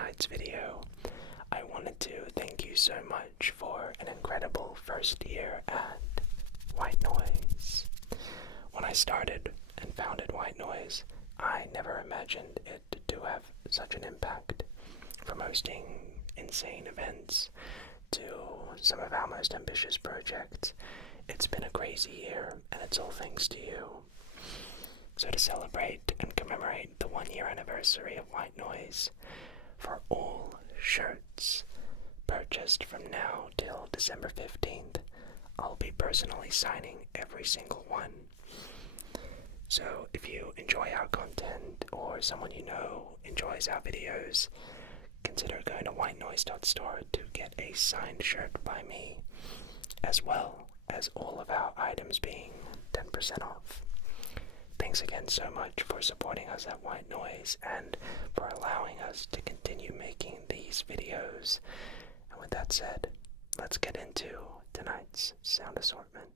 tonight's video, I wanted to thank you so much for an incredible first year at White Noise. When I started and founded White Noise, I never imagined it to have such an impact, from hosting insane events to some of our most ambitious projects. It's been a crazy year, and it's all thanks to you. So to celebrate and commemorate the 1-year anniversary of White Noise, for all shirts purchased from now till December 15th, I'll be personally signing every single one. So if you enjoy our content, or someone you know enjoys our videos, consider going to whitenoise.store to get a signed shirt by me, as well as all of our items being 10% off. Thanks again so much for supporting us at White Noise and for allowing us to continue making these videos. And with that said, let's get into tonight's sound assortment.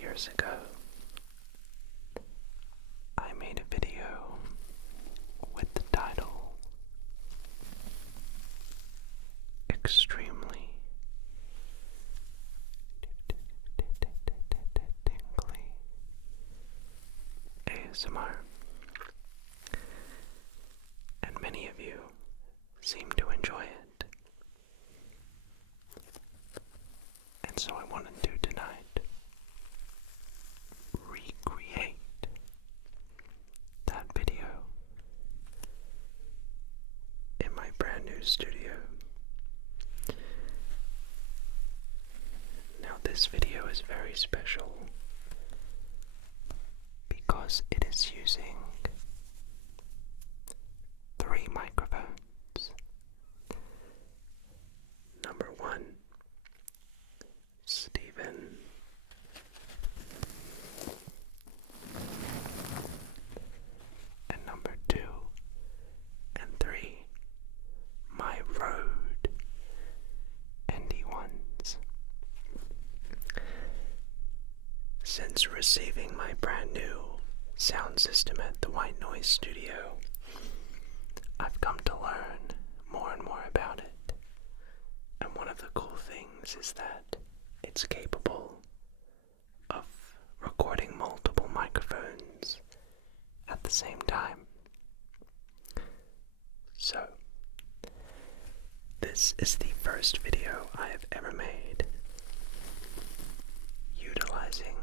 Years ago, I made a video with the title Extremely Tingly ASMR, and many of you seem to enjoy it, and so I wanted to tonight recreate that video in my brand new studio. Now this video is very special because it is using 3 microphones. Number 1, Stephen. And number 2 and 3, my Rode ND1s. Since receiving my brand new sound system at the White Noise Studio, I've come to learn more and more about it. And one of the cool things is that it's capable of recording multiple microphones at the same time. So, this is the first video I have ever made utilizing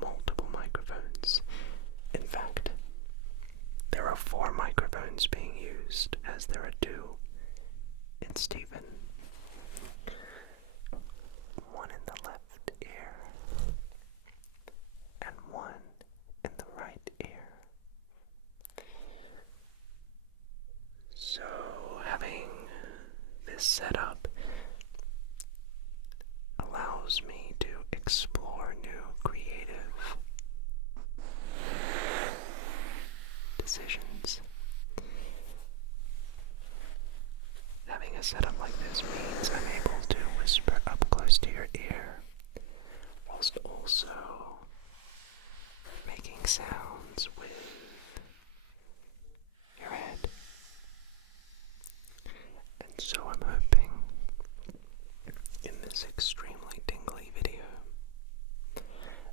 multiple microphones. In fact, there are 4 microphones being used, as there are 2 in Stephen. One in the left ear and one in the right ear. So having this set up allows me to explore new creative decisions. Having a setup like this means I'm able to whisper up close to your ear, whilst also making sounds with your head. And so I'm hoping in this extremely tingly video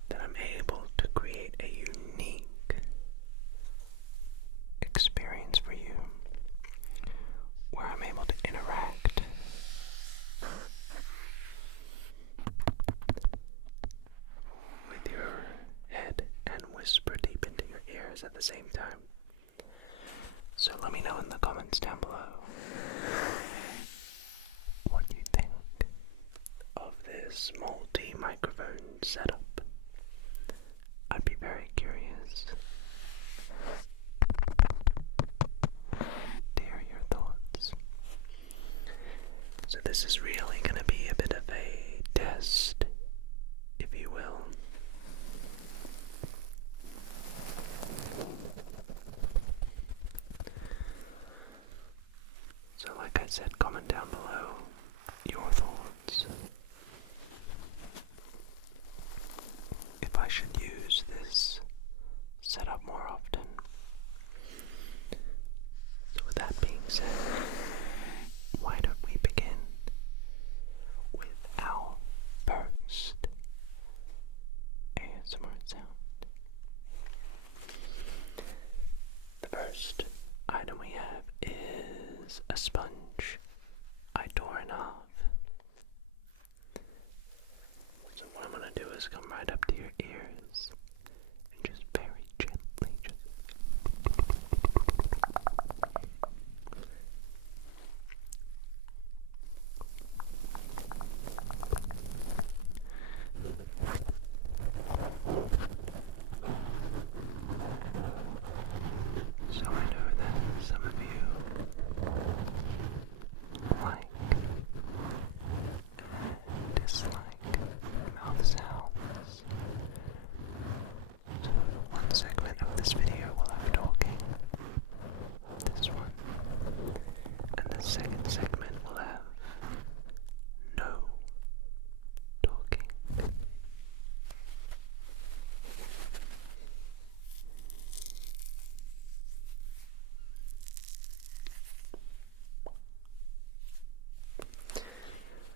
that I'm able to create a unique experience this multi-microphone setup? I'd be very curious to hear your thoughts. So this is really going to be a bit of a test, if you will. So like I said, comment down below your thoughts. If I should use this setup more often. So with that being said, why don't we begin with our first ASMR sound. The first item we have is a sponge I tore in half. So what I'm going to do is come right up to your ears and just very gently So I know that some of you like and dislike mouth sounds. So one segment of this video will have talking, this one, and the second segment will have no talking.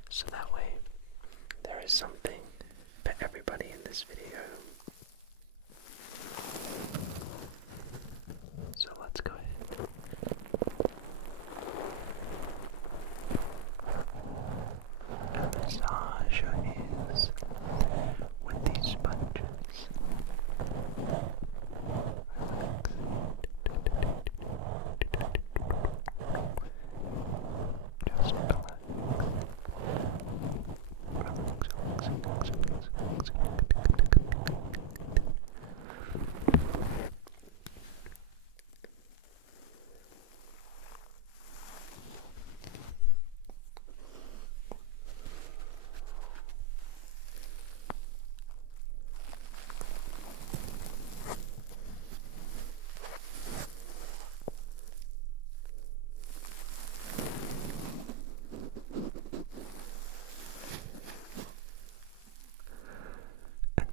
So that way, there is something for everybody in this video. So let's go ahead. And massage your ears with these sponges. Just relax.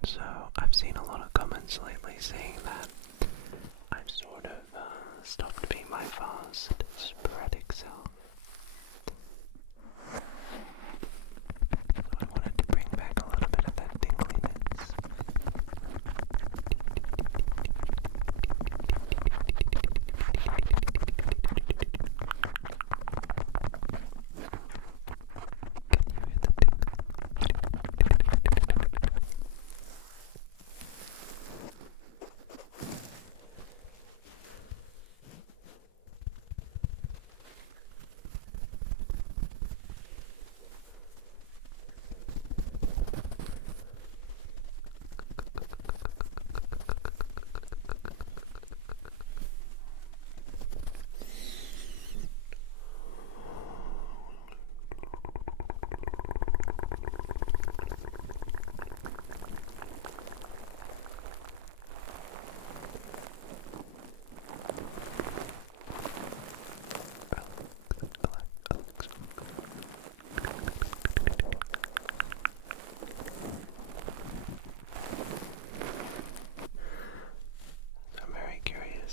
So, I've seen a lot of comments lately saying that I've sort of stopped being my fast, sporadic self. So I wanted to bring back a little bit of that tingliness.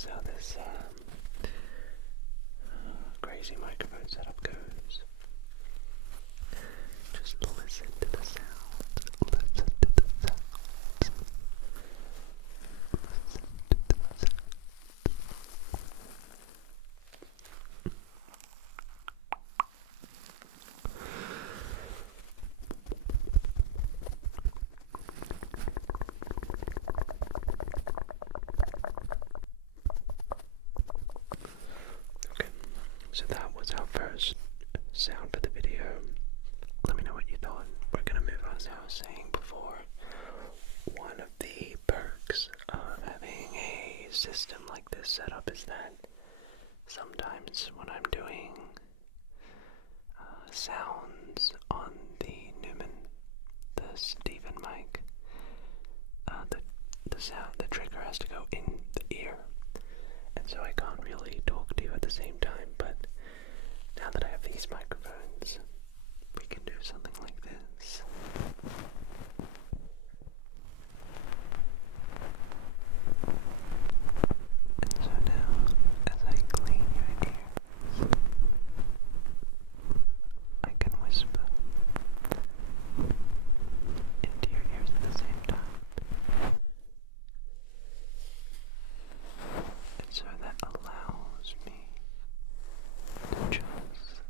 How this crazy microphone setup goes. Just listen to the sound. Listen to the sounds. Listen to the sounds. So that was our first sound for the video. Let me know what you thought. We're gonna as I was saying before, one of the perks of having a system like this set up is that sometimes when I'm doing sounds on the Newman, the Stephen mic, the trigger has to go in the ear, and so I can't really talk to you at the same time. But now that I have these microphones, we can do something like this. And so now, as I clean your ears, I can whisper into your ears at the same time. And so that allows me to just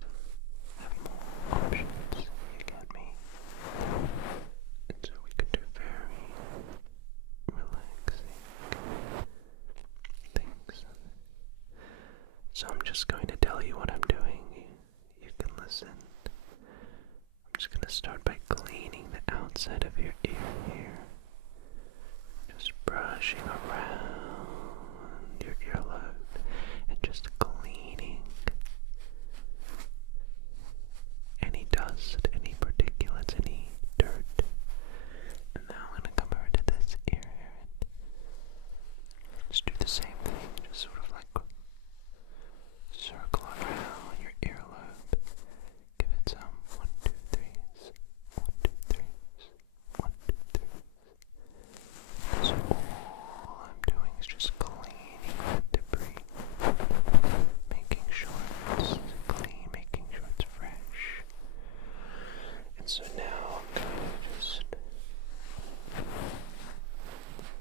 have more options. You get me? And so we could do very relaxing things. So I'm just going to tell you what I'm doing. You can listen. I'm just going to start by cleaning the outside of your ear here. Just brushing around your earlobe and just cleaning any dust, any particulates, any dirt. And now I'm going to come over to this ear here and just do the same thing, just sort of like circle around your earlobe. Give it some 1, 2, 3s, 1, 2, 3s, 1, 2, 3s. So all I'm doing is just cleaning that debris, making sure it's clean, making sure it's fresh. And so now I'm going to just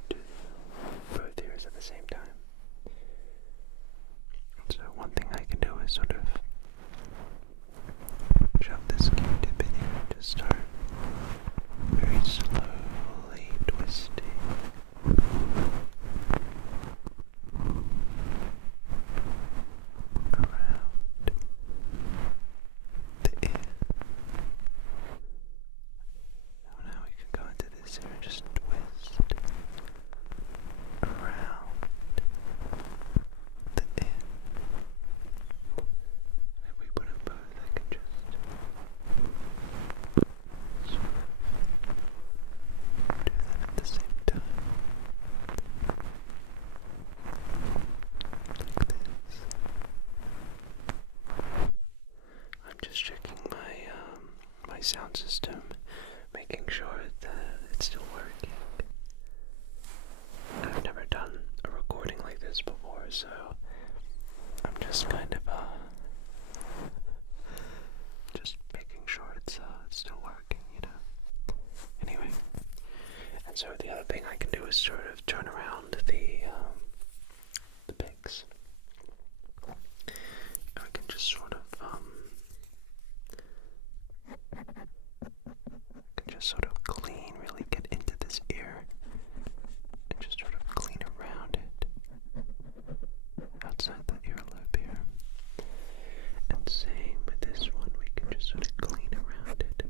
do both ears at the same time. And so one thing I can do is sort of shove this Q-tip in here and just start very slowly twisting around the ear. Now we can go into this ear and just twist around the ear. If we put them both, I can just sort of do that at the same time. Like this. I'm just checking my sound system, making sure that it's still working. I've never done a recording like this before, so I'm just kind of just making sure it's still working, you know. Anyway, and so the other thing I can do is sort of turn around the pigs. And we can just sort of clean, really get into this ear and just sort of clean around it outside the earlobe here. And same with this one, we can just sort of clean around it.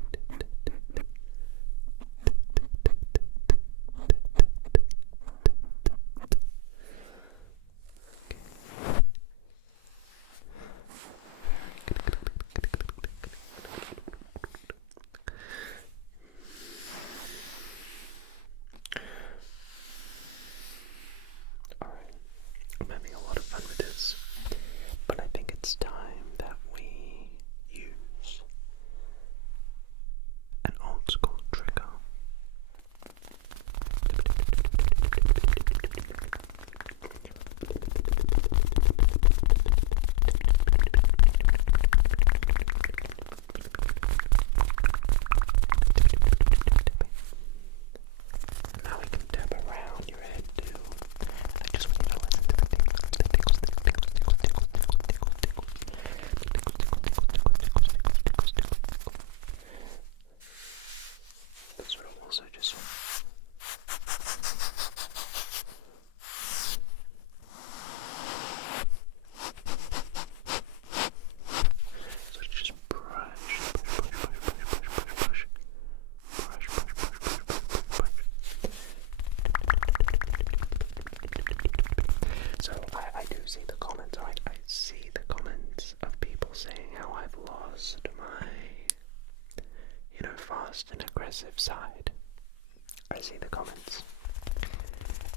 just an aggressive side. I see the comments.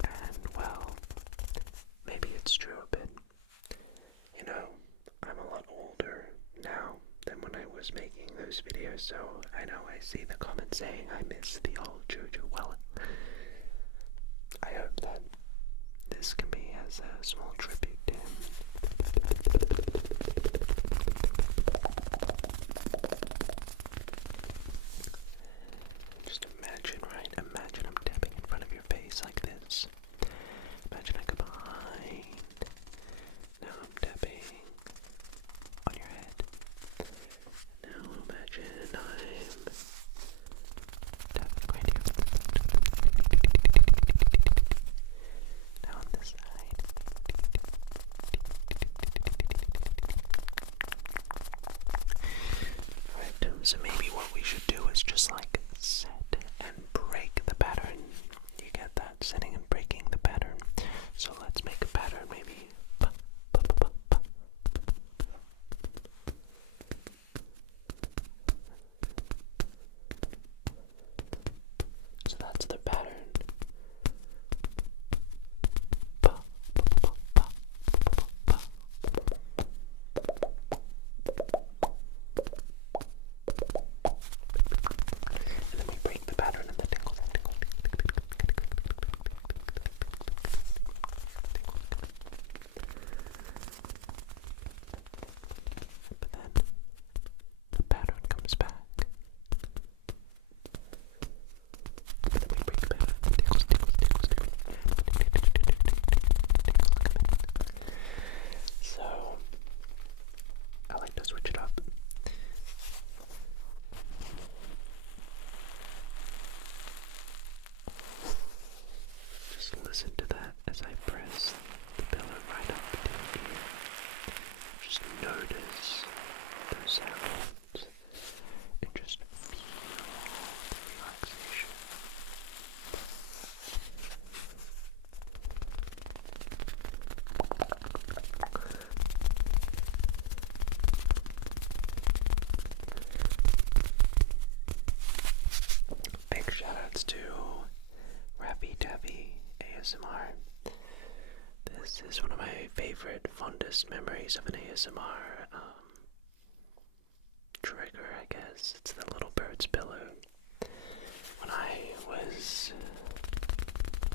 And, well, maybe it's true a bit. You know, I'm a lot older now than when I was making those videos, so I know I see the comments saying I miss the old Jojo. Well, I hope that this can be as a small tribute to him. Just imagine, right? Imagine I'm tapping in front of your face like this. Imagine I go behind. Now I'm tapping on your head. Now imagine I'm tapping right here. Now on this side. Alright, so maybe what we should do is just like set and break the pattern. You get that? Setting and breaking the pattern. So let's make a pattern maybe. So that's the pattern. And then we break the pattern and the tingles and tingles. But then the pattern comes back. And then we break the pattern. Tingles, tingles, tingles, tingles. So I like to switch it up. Just listen to that as I press the pillow right up to your ear. Just notice those sounds and just feel the relaxation. Big shoutouts to Rappy Tappy ASMR. This is one of my favorite, fondest memories of an ASMR trigger, I guess. It's the little bird's pillow. When I was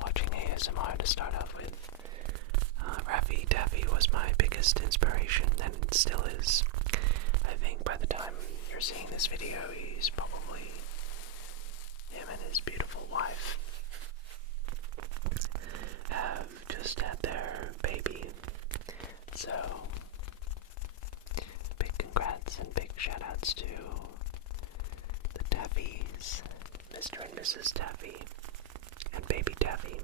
watching ASMR to start off with, Rappy Tappy was my biggest inspiration, and it still is. I think by the time you're seeing this video, he's probably, him and his beautiful wife have just had their baby. So, big congrats and big shoutouts to the Taffies, Mr. and Mrs. Taffy, and baby Taffy.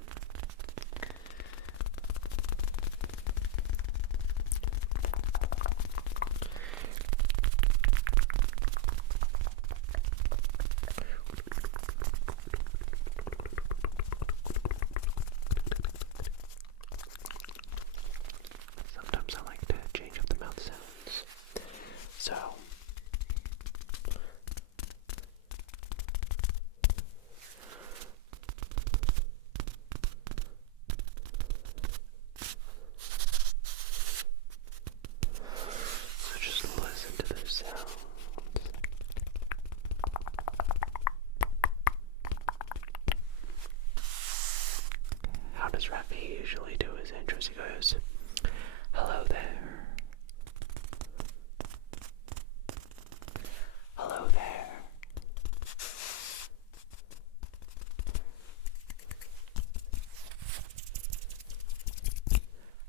Sometimes I like to change up the mouth sounds. So, just listen to those sounds. How does Rappy usually do his intros? He goes, "Hello there. Hello there.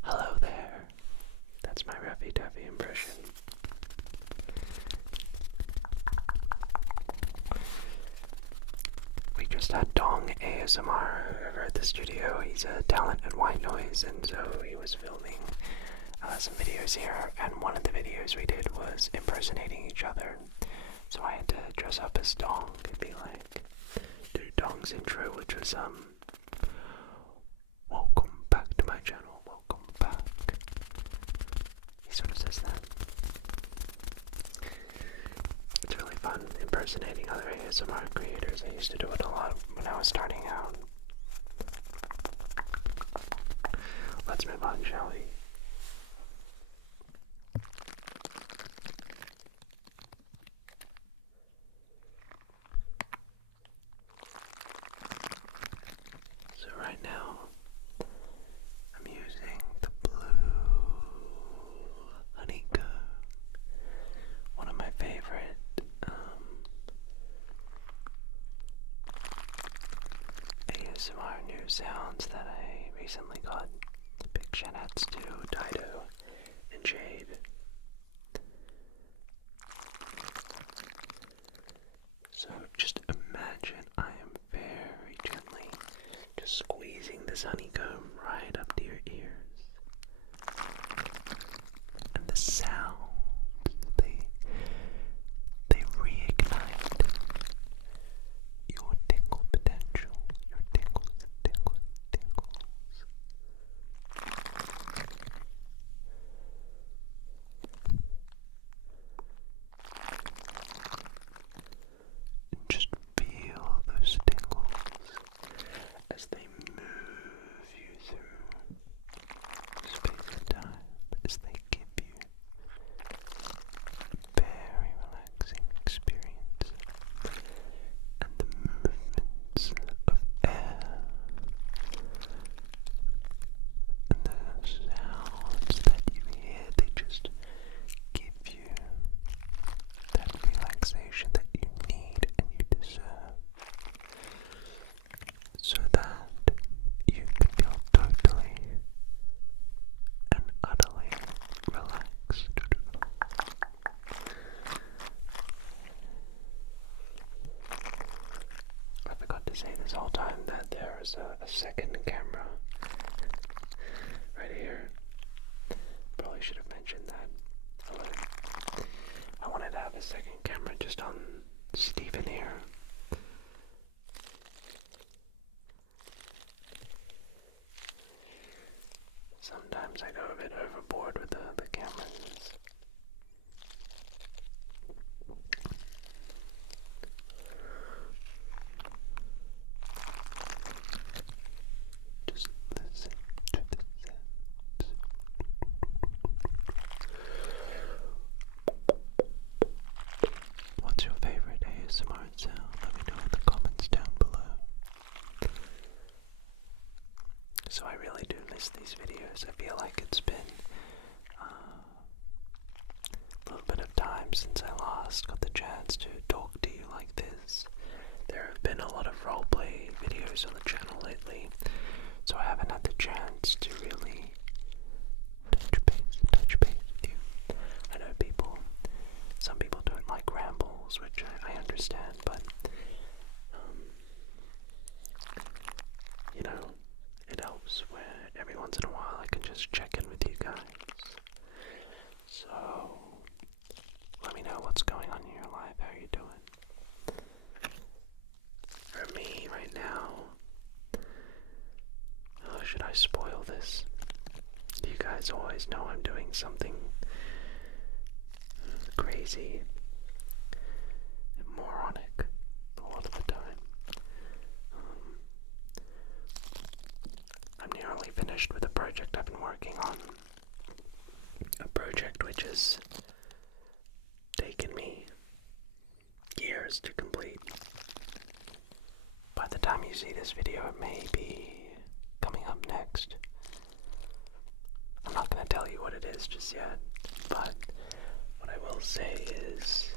Hello there." That's my Rappy Taffy impression. We just had Dong ASMR over at the studio. He's a talent at white noise, and so he was filming some videos here, and one of the videos we did was impersonating each other. So I had to dress up as Dong and be like, do Dong's intro, which was "Welcome back to my channel, welcome back." He sort of says that. It's really fun impersonating other ASMR creators. I used to do it a lot when I was starting out. Let's move on, shall we? So right now, I'm using the blue Honeycomb, one of my favorite ASMR new sounds that I recently got. Big shout outs to Dido and Jade. So just imagine I am very gently just squeezing this honeycomb right up to your ears. And the sounds, they reignite your tingle potential, your tingles. And just feel those tingles as they move you through space and time, as they give you a very relaxing experience. And the movements of air and the sounds that you hear, they just give you that relaxation that you need and you deserve, so that you can feel totally and utterly relaxed. I forgot to say this whole time that there is a second camera right here. Probably should have mentioned that. I wanted to have a second camera just on Stephen here. Sometimes I go a bit overboard with the cameras. Just listen to the sounds. What's your favorite ASMR sound? Let me know in the comments down below. So I really do miss these videos. I feel like it's been a little bit of time since I last got the chance to talk to you like this. There have been a lot of roleplay videos on the channel lately, so I haven't had the chance to really touch base with you. I know some people don't like rambles, which I understand, but you know, it helps where every once in a while I can just check in with you guys. So let me know what's going on in your life. How are you doing? For me right now, should I spoil this? You guys always know I'm doing something crazy and moronic a lot of the time. I'm nearly finished with a project I've been working on. A project which has taken me years to complete. By the time you see this video, it may be coming up next. I'm not going to tell you what it is just yet, but what I will say is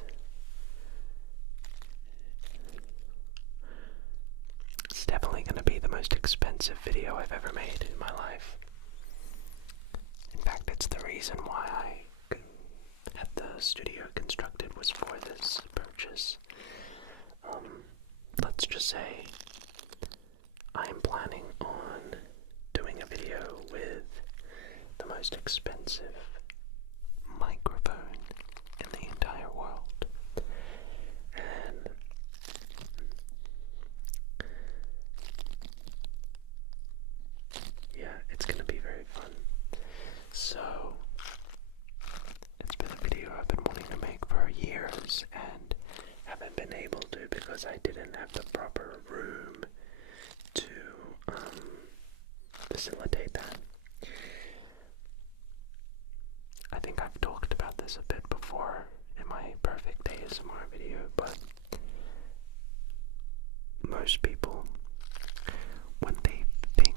it's definitely going to be the most expensive video I've ever made in my life. In fact, it's the reason why I had the studio constructed was for this purchase. Let's just say I am planning on doing a video with the most expensive microphone in the entire world. And yeah, it's gonna be very fun. So it's been a video I've been wanting to make for years and haven't been been able to because I didn't have the proper room to facilitate that. I think I've talked about this a bit before in my perfect ASMR video, but most people, when they think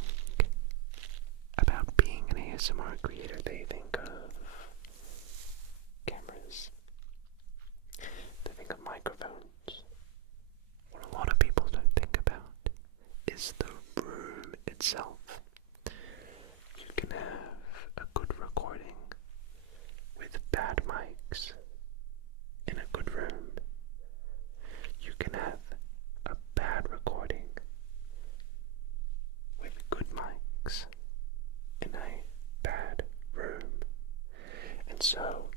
about being an ASMR creator, they think of cameras, they think of microphones. What a lot of people don't think about is the room itself. You can have a good recording with bad mics in a good room. You can have a bad recording with good mics in a bad room. And so,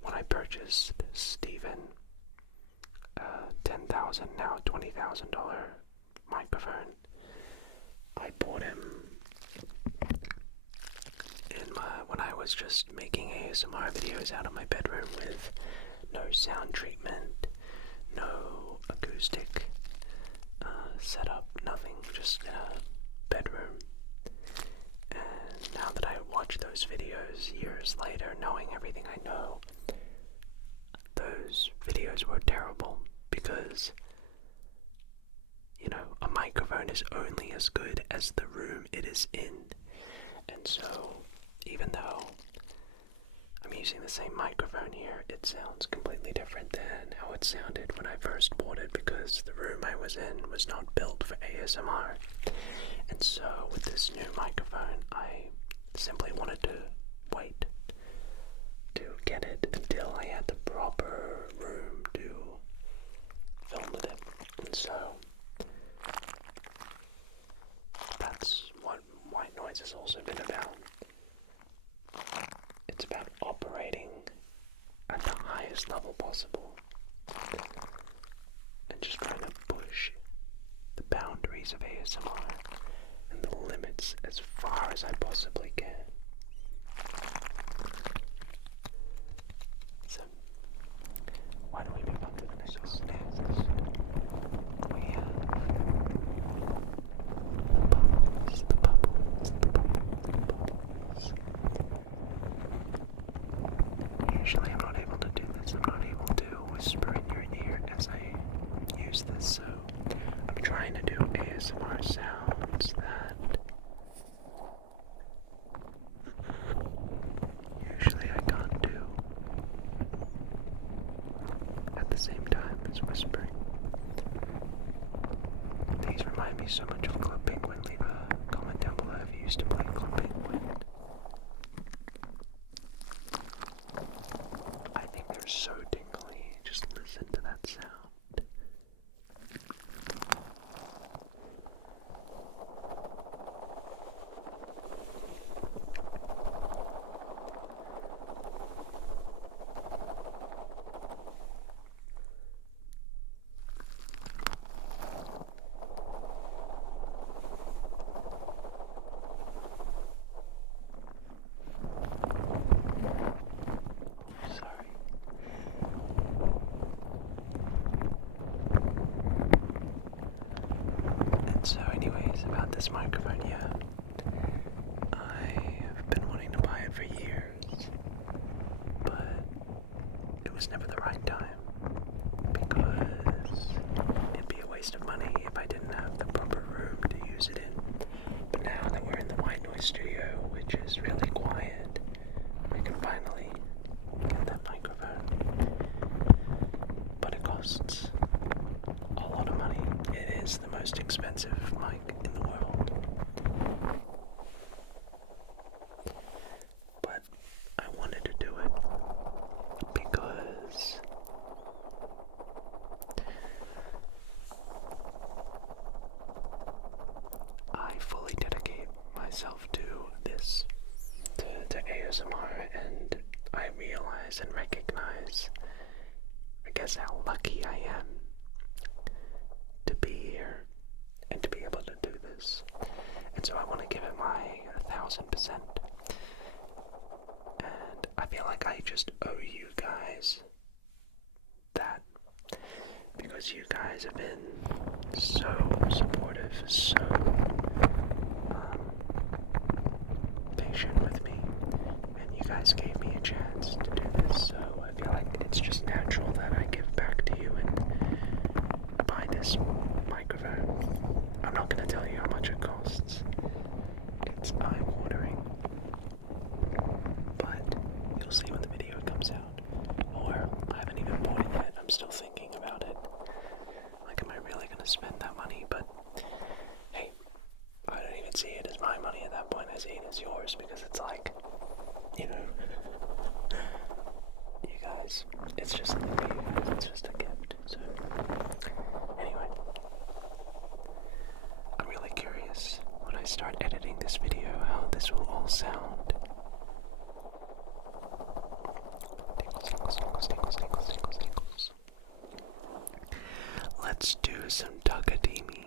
when I purchased Steven $10,000, now $20,000 microphone, I bought him when I was just making ASMR videos out of my bedroom with no sound treatment, no acoustic setup, nothing, just in a bedroom. And now that I watch those videos years later, knowing everything I know, those videos were terrible because, you know, a microphone is only as good as the room it is in. And so, even though I'm using the same microphone here, it sounds completely different than how it sounded when I first bought it because the room I was in was not built for ASMR. And so, with this new microphone, I simply wanted to wait to get it until I had the proper room to film with it. And so, that's what white noise has also been about. It's about operating at the highest level possible and just trying to push the boundaries of ASMR and the limits as far as I possibly can. So, why don't we move on to the next next? We have the bubbles. Usually I'm not able to do this. I'm not able to whisper in your ear as I use this, so I'm trying to do ASMR sounds that usually I can't do at the same time as whispering. These remind me so much of Club Penguin. Leave a comment down below if you used to play Club Penguin. I think they're so tingly. Just listen to that sound. So anyways, about this microphone, yeah, I've been wanting to buy it for years, but it was never the right time, because it'd be a waste of money if I didn't have the proper room to use it in. But now that we're in the white noise studio, which is really quiet, we can finally get that microphone. But it costs a lot of money. It is the most expensive mic in the world. But I wanted to do it because I fully dedicate myself to this, to ASMR, and I realize and recognize, I guess, how lucky I am to be here and to be able to do this. And so I want to give it my 1,000%. And I feel like I just owe you guys because you guys have been so supportive, so patient with me, and you guys gave me a chance to do this, so I feel like it's just natural that I give back to you and buy this microphone. I'm not going to tell you how much it costs. It's eye-watering. But you'll see when the video comes out. Or I haven't even bought it yet. I'm still thinking about it. Like, am I really going to spend that money? But hey, I don't even see it as my money at that point. I see it as yours, because it's like, you know, you guys, it's just something for you guys. It's just a gift. So anyway, I'm really curious when I start editing this video how this will all sound. Tingles, tingles, tingles, tingles, tingles, tingles. Let's do some Tuckademi.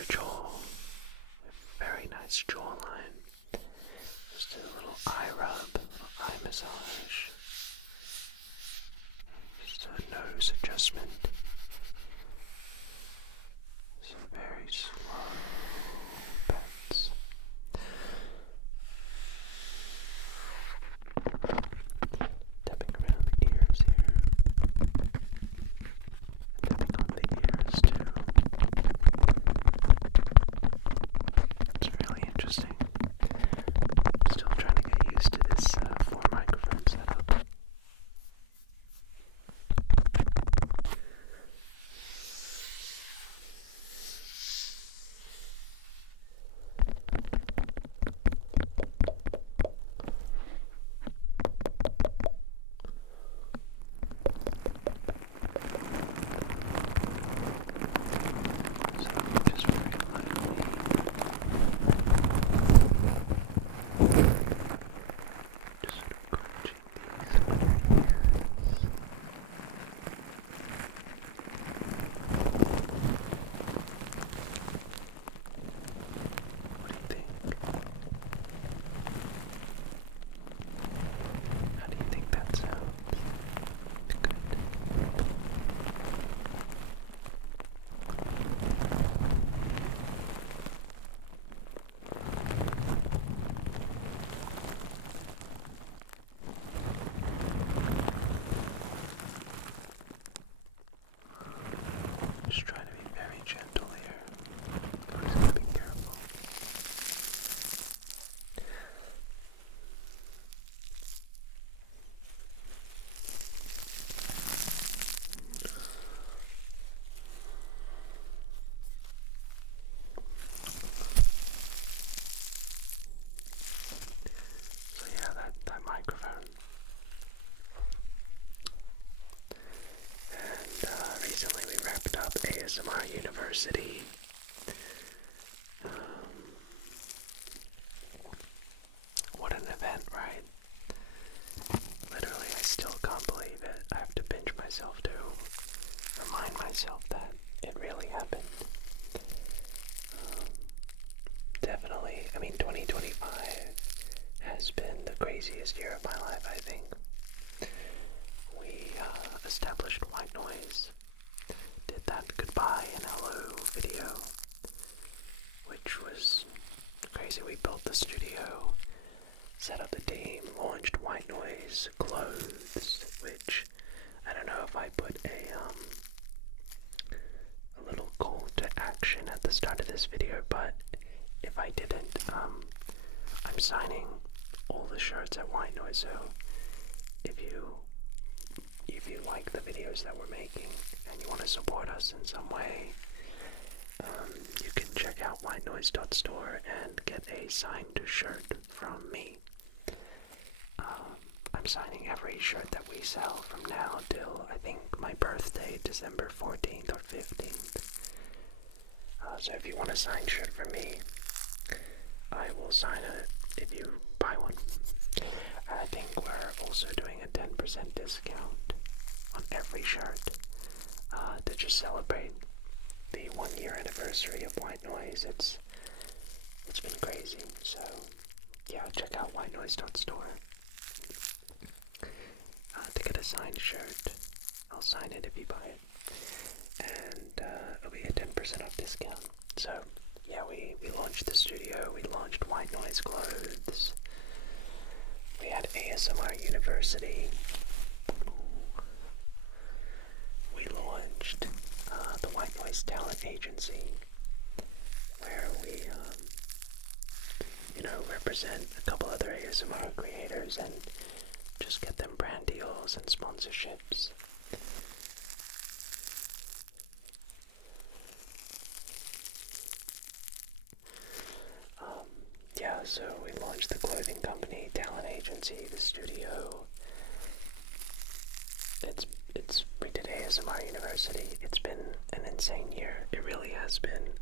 your jaw. Very nice jawline. Just a little eye rub, little eye massage. Just a nose adjustment. Some very slow pets. Tapping around the ears here. Tapping on the ears too. It's really interesting. Still trying to get used to this 4 microphone setup. Just trying to be very gentle here. I'm just gonna be careful. So yeah, that microphone. And recently we wrapped up ASMR University. What an event, right? Literally, I still can't believe it. I have to pinch myself to remind myself that it really happened. Definitely, I mean, 2025 has been the craziest year of my life, I think. We established white noise, did that goodbye and hello video, which was crazy. We built the studio, set up the team, launched white noise clothes, which I don't know if I put a little call to action at the start of this video, but if I didn't, I'm signing all the shirts at White Noise, so if you like the videos that we're making and you want to support us in some way, you can check out whitenoise.store and get a signed shirt from me. I'm signing every shirt that we sell from now till I think my birthday, December 14th or 15th. So if you want a signed shirt from me, I will sign it if you buy one. I think we're also doing a 10% discount on every shirt to just celebrate the 1-year anniversary of White Noise. It's been crazy, so yeah, check out whitenoise.store to get a signed shirt. I'll sign it if you buy it, and it'll be a 10% off discount. So yeah, we launched the studio, we launched White Noise clothes, we had ASMR University, we launched the White Noise Talent Agency, where we represent a couple other ASMR creators and just get them brand deals and sponsorships. Yeah, so we launched the clothing company, talent agency, the studio. We did ASMR University. It's been an insane year. It really has been.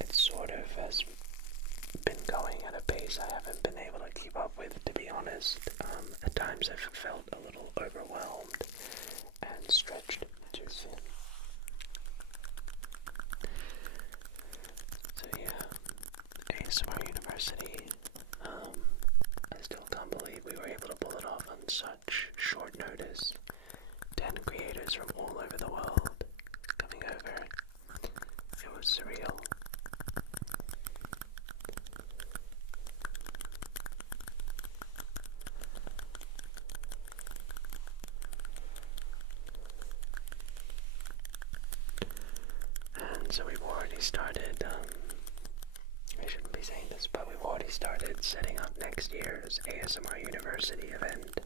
It sort of has been going at a pace I haven't been able to keep up with, to be honest. At times I've felt a little overwhelmed and stretched too thin. University. I still can't believe we were able to pull it off on such short notice. 10 creators from all over the world coming over. It was surreal. And so we've already started, I shouldn't be saying this, but we've already started setting up next year's ASMR University event.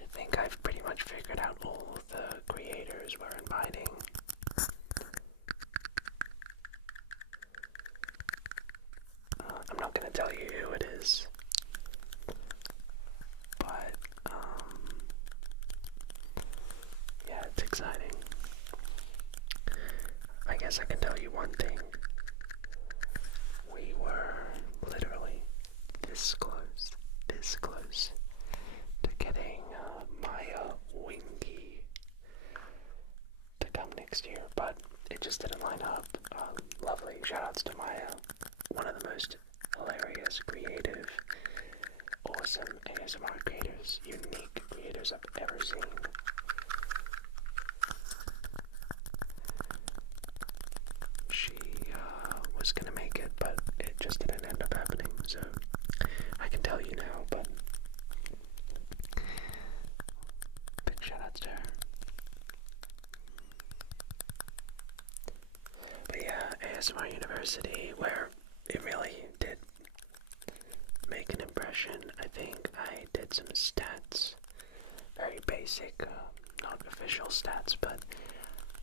I think I've pretty much figured out all the creators we're inviting. I'm not going to tell you who it is, but yeah, it's exciting. I guess I can tell you one thing. We were literally this close to getting Maya Wingy to come next year, but it just didn't line up. Lovely. Shoutouts to Maya, one of the most hilarious, creative, awesome ASMR creators, unique creators I've ever seen. She was gonna make it, but it just didn't end up happening, so I can tell you now, but big shoutouts to her. But yeah, ASMR University, where it really did make an impression. I think I did some stats, very basic, not official stats, but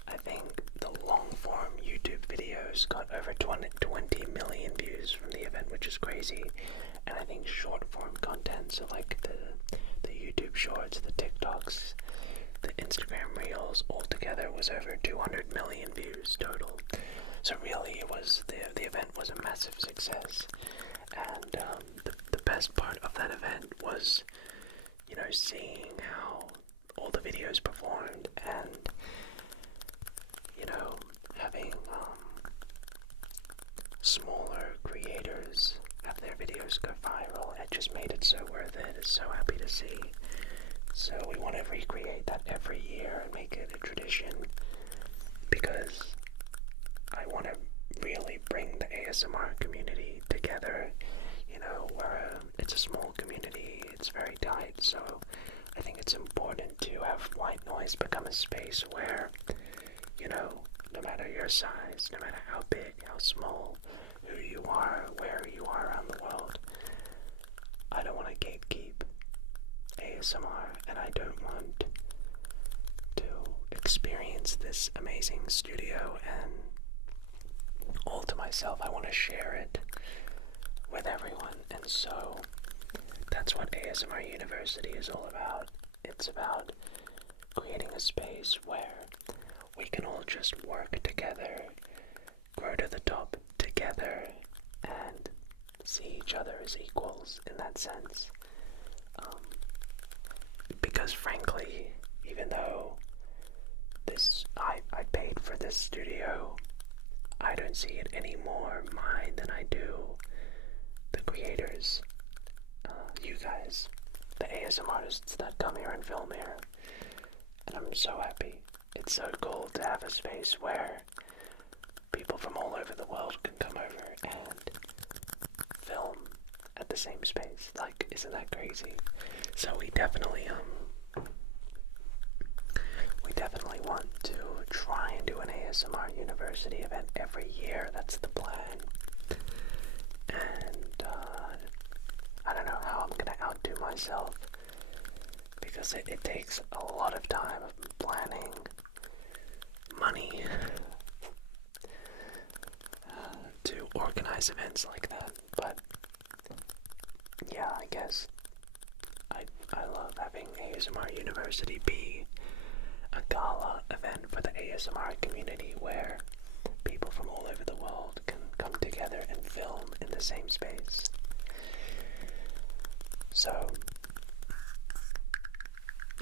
I think the long-form YouTube videos got over 20 million views from the event, which is crazy. And I think short-form content, so like the YouTube Shorts, the TikToks, the Instagram Reels, all together was over 200 million views total. So really, it was the event was a massive success. And the best part of that event was, you know, seeing how all the videos performed and, you know, having smaller creators have their videos go viral. It just made it so worth it. It's so happy to see. So we want to recreate that every year and make it a tradition, because I want to really bring the ASMR community together. You know, it's a small community, it's very tight, so I think it's important to have white noise become a space where, you know, no matter your size, no matter how big, how small, who you are, where you are around the world, I don't want to gatekeep ASMR, and I don't want to experience this amazing studio and all to myself. I want to share it with everyone, and so that's what ASMR University is all about. It's about creating a space where we can all just work together, grow to the top together, and see each other as equals in that sense. Because frankly, even though I paid for this studio, I don't see it any more mine than I do the creators, you guys, the ASMR artists that come here and film here. And I'm so happy. It's so cool to have a space where people from all over the world can come over and film at the same space. Like, isn't that crazy? So we definitely want to try and do an ASMR University event every year. That's the plan. And I don't know how I'm gonna outdo myself, because it takes a lot of time of planning, money, to organize events like that. But yeah, I guess I love having ASMR University be a gala event for the ASMR community where people from all over the world can come together and film in the same space. So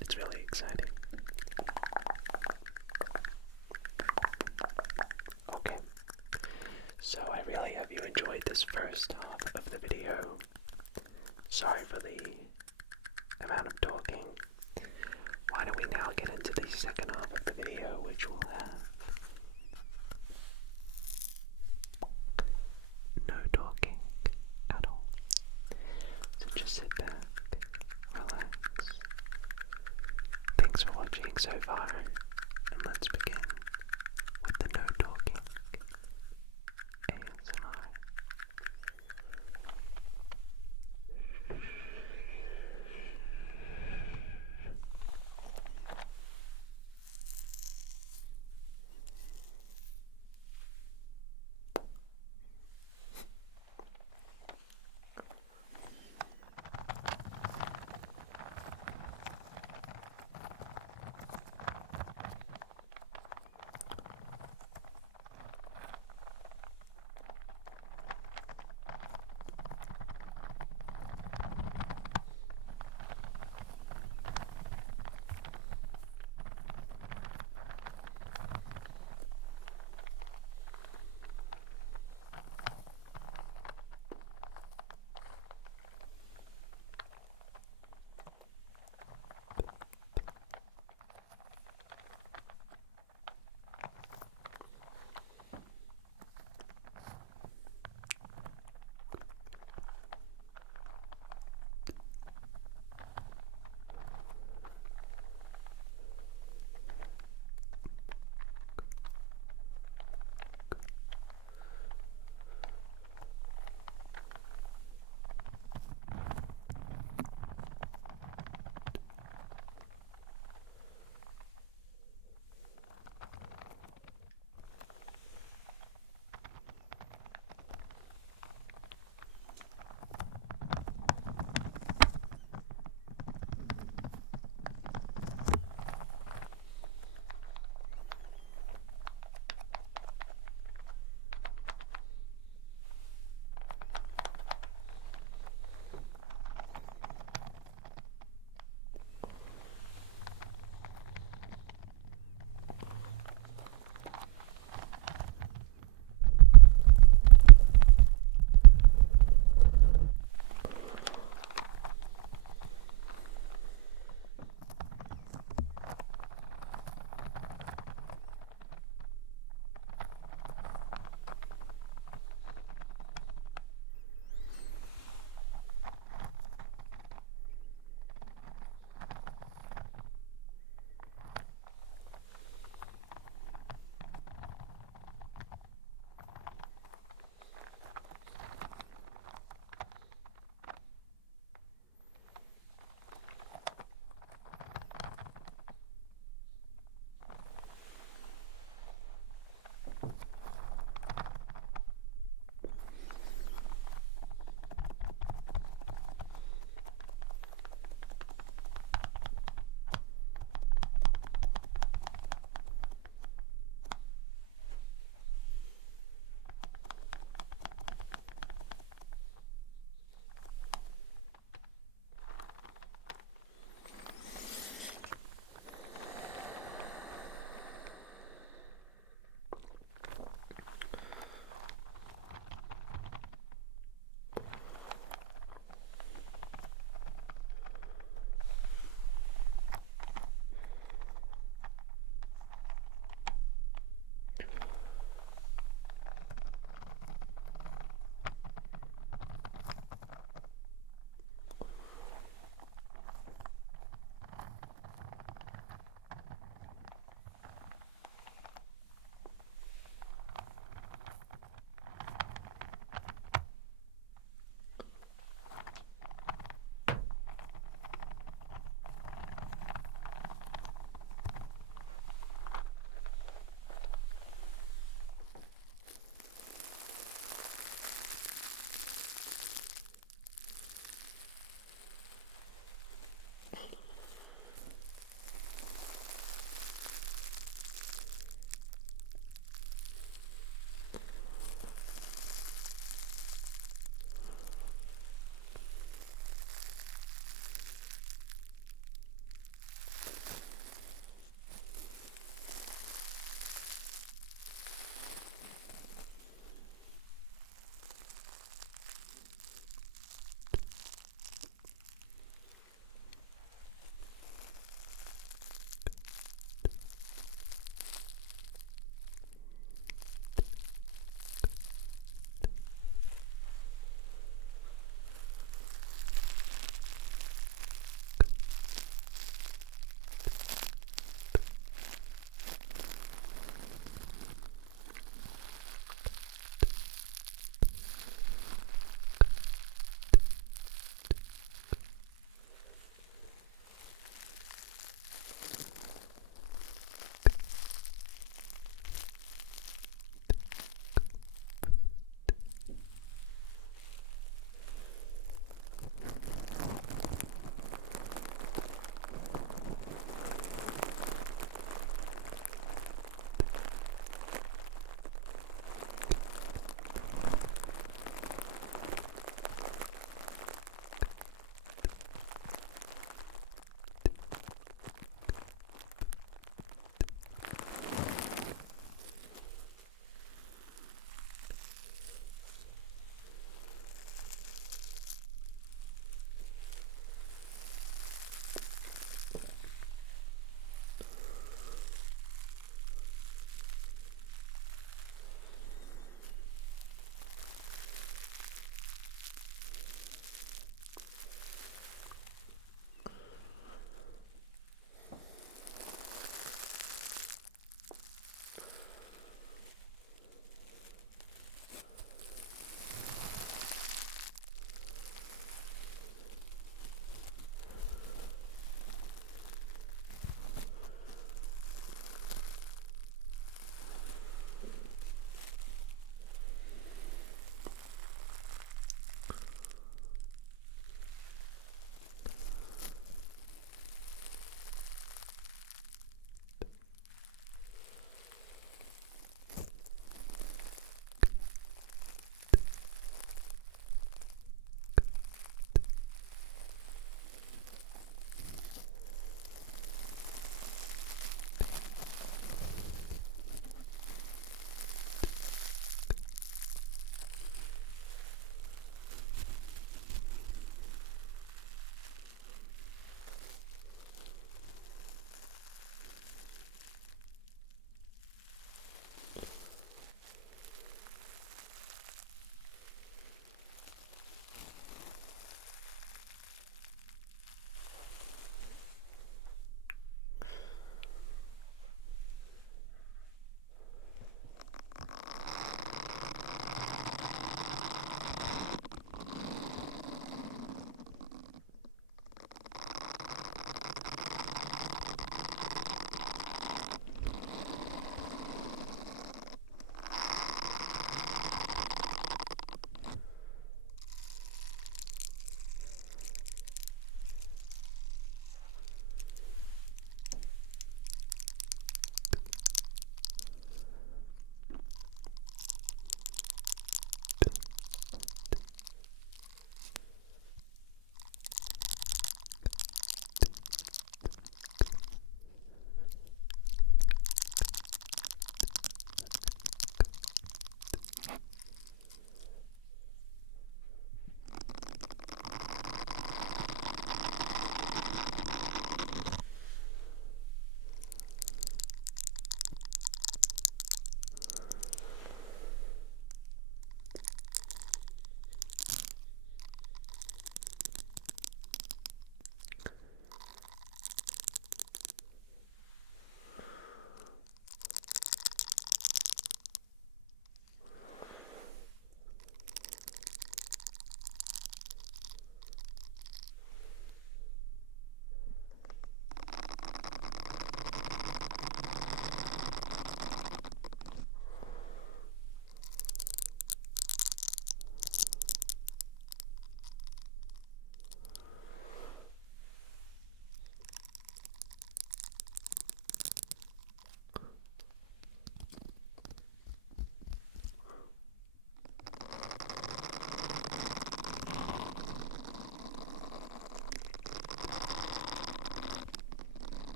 it's really exciting. Okay, so I really finally, have you enjoyed this first half of the video? Sorry for the amount of talking. Why don't we now get into the second half of the video, which will have no talking at all. So just sit back, relax. Thanks for watching so far,